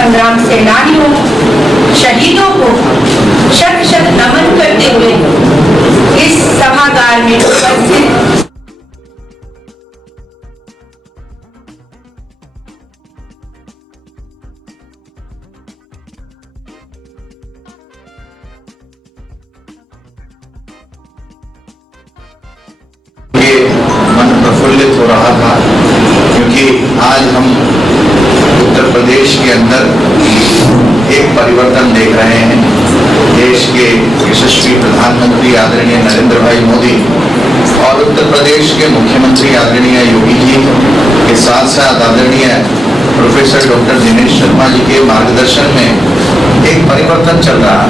संग्राम सेनानियों, शहीदों को शत शत नमन करते हुए इस सभागार में उपस्थित मन प्रफुल्लित हो रहा था, क्योंकि आज हम उत्तर प्रदेश के अंदर एक परिवर्तन देख रहे हैं। देश के यशस्वी प्रधानमंत्री आदरणीय नरेंद्र भाई मोदी और उत्तर प्रदेश के मुख्यमंत्री आदरणीय योगी जी के साथ साथ आदरणीय प्रोफेसर डॉक्टर दिनेश शर्मा जी के मार्गदर्शन में एक परिवर्तन चल रहा है।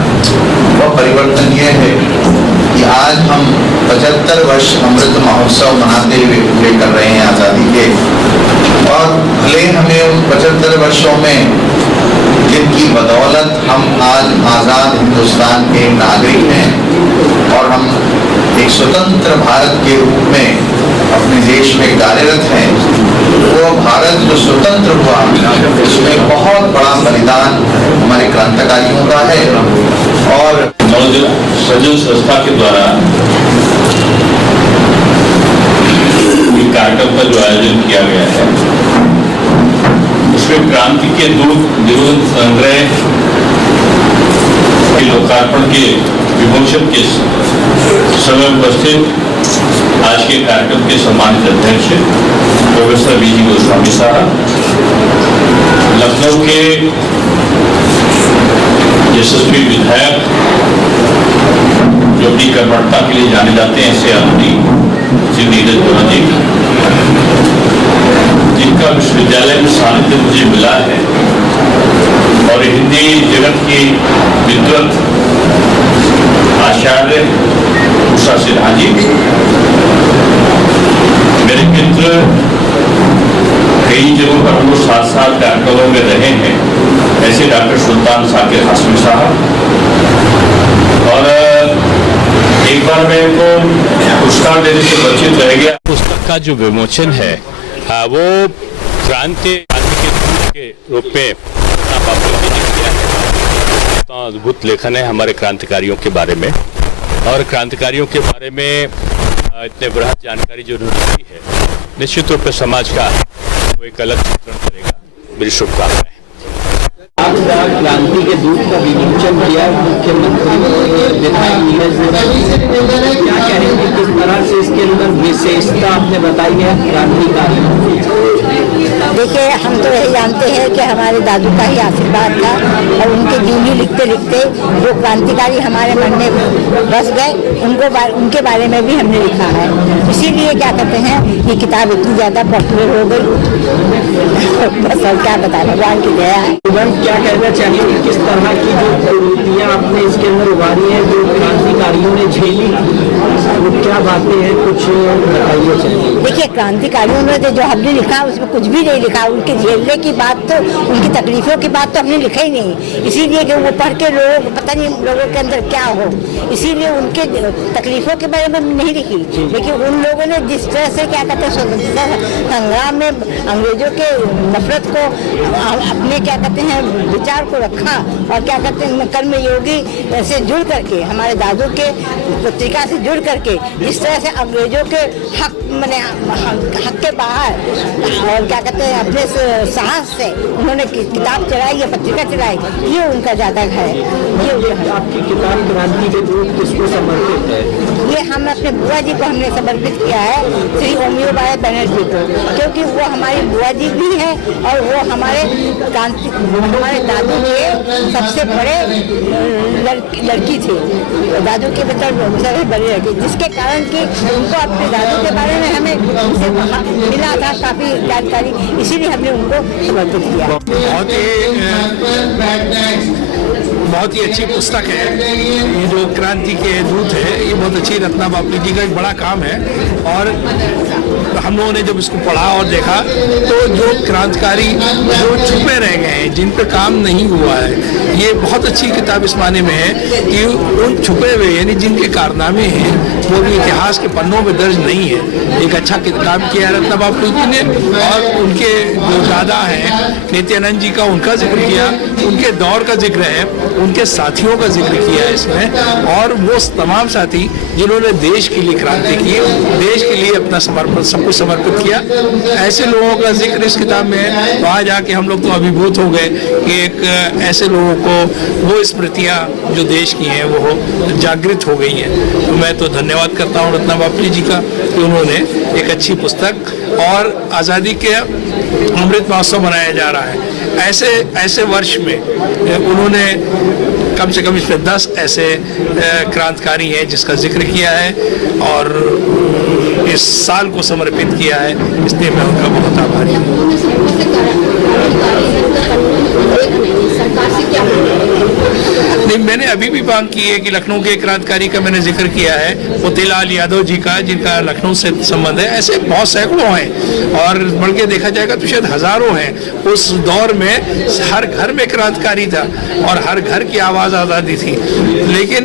वह परिवर्तन यह है कि आज हम 75 वर्ष अमृत महोत्सव मनाते हुए पूरे कर रहे हैं आज़ादी के, और भले हमें उन 75 वर्षों में जिनकी बदौलत हम आज आज़ाद हिंदुस्तान के नागरिक हैं और हम एक स्वतंत्र भारत के रूप में अपने देश में कार्यरत हैं, वो भारत जो स्वतंत्र हुआ इसमें बहुत बड़ा बलिदान हमारे क्रांतिकारियों का है। और सजल संस्था के द्वारा एक कार्यक्रम का जो आयोजन किया गया है, उसमें क्रांति के दूत संग्रह के लोकार्पण के विमोचन के समय उपस्थित आज के कार्यक्रम के सम्मानित अध्यक्ष प्रोफेसर बीजी गोस्वामी साहब, लखनऊ के यशस्वी विधायक जो अपनी कर्मठता के लिए जाने जाते हैं, ऐसे आदमी श्री नीरज गोरा जी, जिनका विश्वविद्यालय में सानिध्य मुझे मिला है, और हिंदी जगत की विद्वत आचार्य उषा सिन्हा जी, मेरे मित्र, कई जगहों पर हम लोग साथ साथ कार्यक्रमों में रहे हैं, ऐसे डॉक्टर सुल्तान साकिर हाशमी साहब, और एक बार मेरे को पुरस्कार देने से वंचित रह गया। पुस्तक का जो विमोचन है वो क्रांति के दूत के रूप में तो अद्भुत लेखन है हमारे क्रांतिकारियों के बारे में, और क्रांतिकारियों के बारे में इतने बृहद जानकारी जो दी है, निश्चित रूप से समाज का वो एक अलग चित्रण करेगा। मेरी शुभकामनाएं। क्रांति के दूत का विमोचन किया मुख्यमंत्री विधायक नीरज गोरा जी, क्या कहेंगे किस तरह से इसके अंदर विशेषता आपने बताई है क्रांतिकारी? देखिए, हम तो यही जानते हैं कि हमारे दादू का ही आशीर्वाद था, और उनके जीवनी लिखते लिखते जो क्रांतिकारी हमारे मन में बस गए, उनके बारे में भी हमने लिखा है। इसीलिए क्या कहते हैं, ये किताब इतनी ज़्यादा पॉपुलर हो गई, बस और क्या बताएं, भगवान की दया है। क्या कहना चाहिए कि किस तरह की जो प्रवृत्तियाँ आपने इसके अंदर उभारी है, जो क्रांतिकारियों ने झेली, वो क्या बातें हैं, कुछ बताइए चाहिए। देखिए, क्रांतिकारियों ने जो हमने लिखा उसमें कुछ भी नहीं लिखा, उनके झेलने की बात तो, उनकी तकलीफों की बात तो हमने लिखा ही नहीं, इसीलिए कि वो पढ़ के लोग पता नहीं लोगों के अंदर क्या हो, इसीलिए उनके तकलीफों के बारे में नहीं लिखी। लेकिन उन लोगों ने जिस तरह से क्या कहते हैं स्वतंत्रता संग्राम में अंग्रेजों के नफरत को अपने क्या कहते हैं विचार को रखा, और क्या कहते हैं कर्मयोगी से जुड़ करके, हमारे दादू के पत्रिका से जुड़ करके जिस तरह से अंग्रेजों के हक हक के बाहर, और क्या कहते हैं अपने साहस से उन्होंने किताब चलाई या पत्रिका चलाई, ये उनका ज़्यादा है। ये आपकी किताब क्रांति के दूत किसको समर्पित है? ये हम अपने बुआ जी को हमने समर्पित किया है, श्री ओमियो बाई बनर्जी को, क्योंकि वो हमारी बुआ जी भी है और वो हमारे दादू के सबसे बड़े लड़की थी, दादू के मतलब सबसे बड़ी लड़की, जिसके कारण कि उनको अपने दादू के बारे में हमें मिला था काफ़ी जानकारी, इसीलिए हमने उनको समर्पित किया। बहुत ही बहुत ही अच्छी पुस्तक है। ये जो क्रांति के दूत है, ये बहुत अच्छी, रत्ना बापली जी का एक बड़ा काम है। और हम लोगों ने जब इसको पढ़ा और देखा तो जो क्रांतिकारी जो छुपे रह गए हैं, जिन पर काम नहीं हुआ है, ये बहुत अच्छी किताब इस माने में है कि उन छुपे हुए यानी जिनके कारनामे हैं वो भी इतिहास के पन्नों में दर्ज नहीं है। एक अच्छा काम किया है रत्ना बापली जी ने। और उनके जो दादा हैं नित्यानंद जी का, उनका जिक्र किया, उनके दौर का जिक्र है, उनके साथियों का जिक्र किया है इसमें। और वो तमाम साथी जिन्होंने देश के लिए क्रांति की, देश के लिए अपना समर्पण सब कुछ समर्पित किया, ऐसे लोगों का जिक्र इस किताब में है। वहाँ जाके हम लोग तो अभिभूत हो गए कि एक ऐसे लोगों को वो स्मृतियाँ जो देश की हैं वो जागृत हो गई हैं। तो मैं तो धन्यवाद करता हूँ रत्ना बापली जी का कि उन्होंने एक अच्छी पुस्तक, और आज़ादी के अमृत महोत्सव मनाया जा रहा है, ऐसे वर्ष में उन्होंने कम से कम इसमें 10 ऐसे क्रांतिकारी हैं जिसका जिक्र किया है और इस साल को समर्पित किया है। इसलिए मैं उनका बहुत आभारी हूँ। नहीं, मैंने अभी भी बात की है कि लखनऊ के क्रांतिकारी का मैंने जिक्र किया है, मोतीलाल यादव जी का, जिनका लखनऊ से संबंध है। ऐसे बहुत सैकड़ों हैं और बढ़ के देखा जाएगा तो शायद हजारों हैं। उस दौर में हर घर में क्रांतिकारी था और हर घर की आवाज़ आज़ादी थी। लेकिन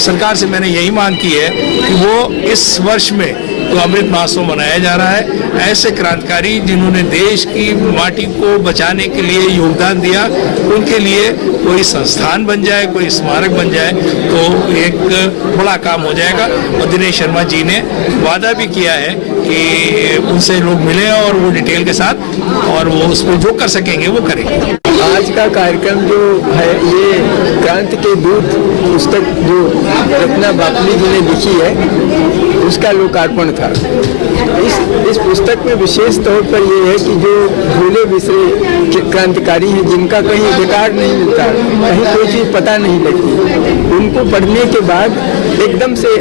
सरकार से मैंने यही मांग की है कि वो इस वर्ष में तो अमृत महोत्सव मनाया जा रहा है, ऐसे क्रांतिकारी जिन्होंने देश की माटी को बचाने के लिए योगदान दिया, उनके लिए कोई संस्थान बन जाए, कोई स्मारक बन जाए तो एक बड़ा काम हो जाएगा। और दिनेश शर्मा जी ने वादा भी किया है कि उनसे लोग मिले और वो डिटेल के साथ और वो उसमें जो कर सकेंगे वो करेंगे। आज का कार्यक्रम जो है ये क्रांति के दूत पुस्तक जो रत्ना बापली जी ने लिखी है उसका लोकार्पण था। इस पुस्तक में विशेष तौर पर ये है कि जो भूले बिसरे क्रांतिकारी हैं जिनका कहीं अधिकार नहीं मिलता, कहीं कोई चीज़ पता नहीं लगती, उनको पढ़ने के बाद एकदम से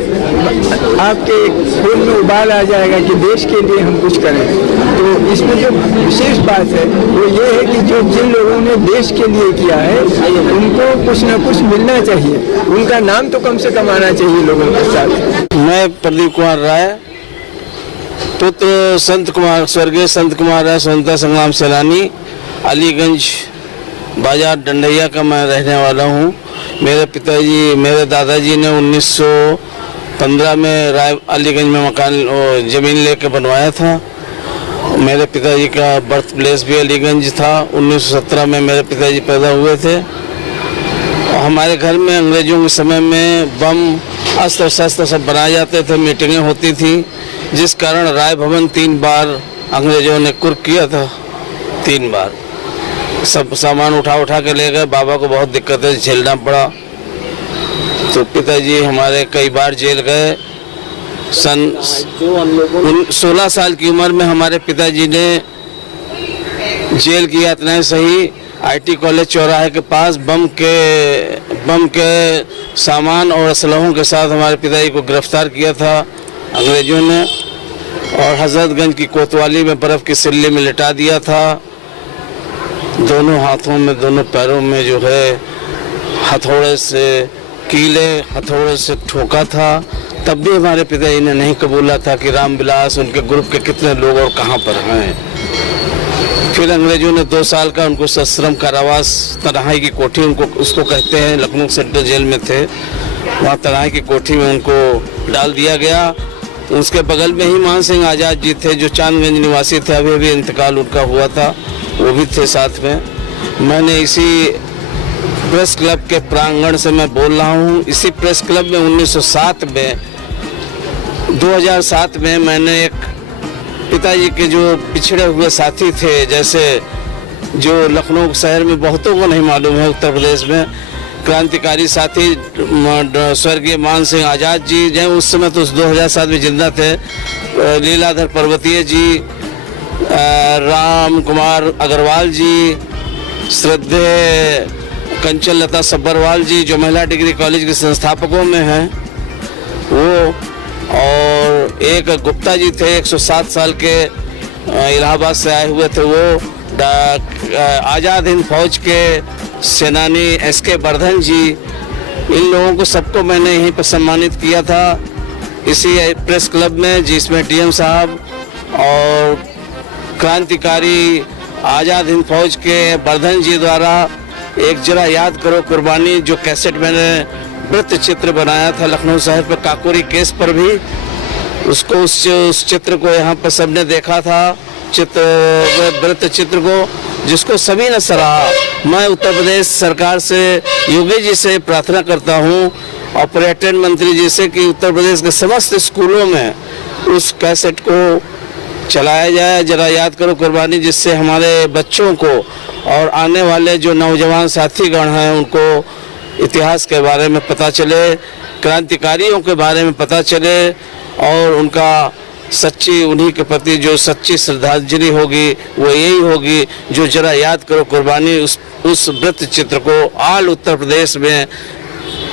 आपके खून में उबाल आ जाएगा कि देश के लिए हम कुछ करें। तो इसमें जो विशेष बात है वो ये है कि जो जिन लोगों ने देश के लिए किया है उनको कुछ न कुछ मिलना चाहिए, उनका नाम तो कम से कम आना चाहिए लोगों के साथ। मैं प्रदीप कुमार राय, पुत्र संत कुमार, स्वर्गीय संत कुमार राय स्वतंत्रता संग्राम सेनानी, अलीगंज बाजार डंडैया का मैं रहने वाला हूँ। मेरे पिताजी, मेरे दादाजी ने 1915 में राय अलीगंज में मकान ज़मीन लेके बनवाया था। मेरे पिताजी का बर्थ प्लेस भी अलीगंज था। 1917 में मेरे पिताजी पैदा हुए थे। और हमारे घर में अंग्रेजों के समय में बम, अस्त्र शस्त्र सब बनाए जाते थे, मीटिंगें होती थी, जिस कारण राय भवन 3 बार अंग्रेजों ने कुर्क किया था। 3 बार सब सामान उठा के ले गए। बाबा को बहुत दिक्कतें झेलना पड़ा। तो पिताजी हमारे कई बार जेल गए। सन 16 साल की उम्र में हमारे पिताजी ने जेल की यातनाएं सही। आईटी कॉलेज चौराहे के पास बम के सामान और असलहों के साथ हमारे पिताजी को गिरफ्तार किया था अंग्रेजों ने और हजरतगंज की कोतवाली में बर्फ़ की सिल्ली में लिटा दिया था। दोनों हाथों में, दोनों पैरों में जो है हथौड़े से, कीले हथौड़े से ठोका था। तब भी हमारे पिताजी ने नहीं कबूला था कि रामविलास, उनके ग्रुप के कितने लोग और कहाँ पर हैं। फिर अंग्रेजों ने 2 साल का उनको सश्रम कारावास, तन्हाई की कोठी उनको उसको कहते हैं, लखनऊ सेंट्रल जेल में थे। वहाँ तन्हाई की कोठी में उनको डाल दिया गया। उसके बगल में ही मान सिंह आज़ाद जी थे जो चांदगंज निवासी थे, अभी भी इंतकाल उनका हुआ था, वो भी थे साथ में। मैंने इसी प्रेस क्लब के प्रांगण से मैं बोल रहा हूँ। इसी प्रेस क्लब में 2007 में मैंने एक पिताजी के जो पिछड़े हुए साथी थे, जैसे जो लखनऊ शहर में बहुतों को नहीं मालूम है, उत्तर प्रदेश में क्रांतिकारी साथी स्वर्गीय मान सिंह आज़ाद जी, जो उस समय तो 2007 में जिंदा थे, लीलाधर पर्वतीय जी, राम कुमार अग्रवाल जी, श्रद्धेय कंचन लता सब्बरवाल जी जो महिला डिग्री कॉलेज के संस्थापकों में हैं वो, और एक गुप्ता जी थे 107 साल के इलाहाबाद से आए हुए थे, वो आज़ाद हिंद फौज के सेनानी SK वर्धन जी, इन लोगों को सबको मैंने यहीं पर सम्मानित किया था इसी प्रेस क्लब में, जिसमें DM साहब और क्रांतिकारी आज़ाद हिंद फौज के वर्धन जी द्वारा एक जरा याद करो कुर्बानी जो कैसेट मैंने वृत्त चित्र बनाया था लखनऊ शहर पर काकोरी केस पर भी, उसको उस चित्र को यहाँ पर सबने देखा था, वृत्त चित्र को, जिसको सभी ने सराहा। मैं उत्तर प्रदेश सरकार से, योगी जी से प्रार्थना करता हूँ और पर्यटन मंत्री जी से कि उत्तर प्रदेश के समस्त स्कूलों में उस कैसेट को चलाया जाए, जरा याद करो कुर्बानी, जिससे हमारे बच्चों को और आने वाले जो नौजवान साथीगण हैं उनको इतिहास के बारे में पता चले, क्रांतिकारियों के बारे में पता चले और उनका सच्ची, उन्हीं के प्रति जो सच्ची श्रद्धांजलि होगी वो यही होगी जो जरा याद करो कुर्बानी उस वृत्त चित्र को ऑल उत्तर प्रदेश में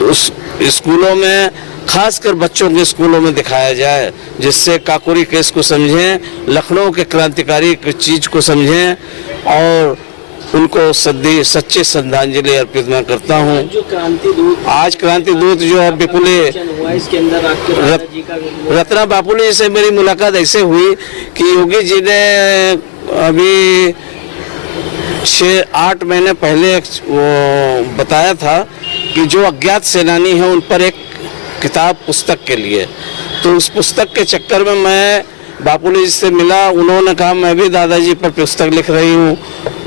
उस स्कूलों में, खासकर बच्चों के स्कूलों में दिखाया जाए, जिससे काकोरी केस को समझें, लखनऊ के क्रांतिकारी चीज को समझें और उनको सच्ची श्रद्धांजलि अर्पित मैं करता हूँ। आज क्रांति दूत जो है बिपुले रत्ना बापुले से मेरी मुलाकात ऐसे हुई कि योगी जी ने अभी 6-8 महीने पहले वो बताया था कि जो अज्ञात सेनानी हैं उन पर एक किताब पुस्तक के लिए, तो उस पुस्तक के चक्कर में मैं बापुले जी से मिला। उन्होंने कहा मैं भी दादाजी पर पुस्तक लिख रही हूँ।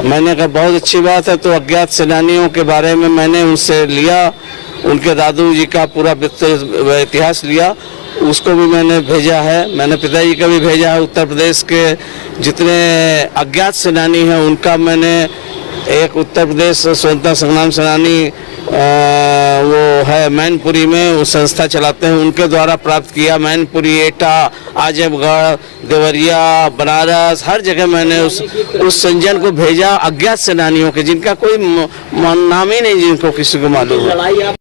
मैंने कहा बहुत अच्छी बात है। तो अज्ञात सेनानियों के बारे में मैंने उनसे लिया, उनके दादू जी का पूरा इतिहास लिया, उसको भी मैंने भेजा है। मैंने पिताजी का भी भेजा है। उत्तर प्रदेश के जितने अज्ञात सेनानी हैं उनका मैंने एक उत्तर प्रदेश स्वतंत्रता संग्राम सेनानी वो है मैनपुरी में, वो संस्था चलाते हैं, उनके द्वारा प्राप्त किया। मैनपुरी, एटा, आजमगढ़, देवरिया, बनारस, हर जगह मैंने उस संजन को भेजा अज्ञात सेनानियों के, जिनका कोई नाम ही नहीं, जिनको किसी को मालूम है।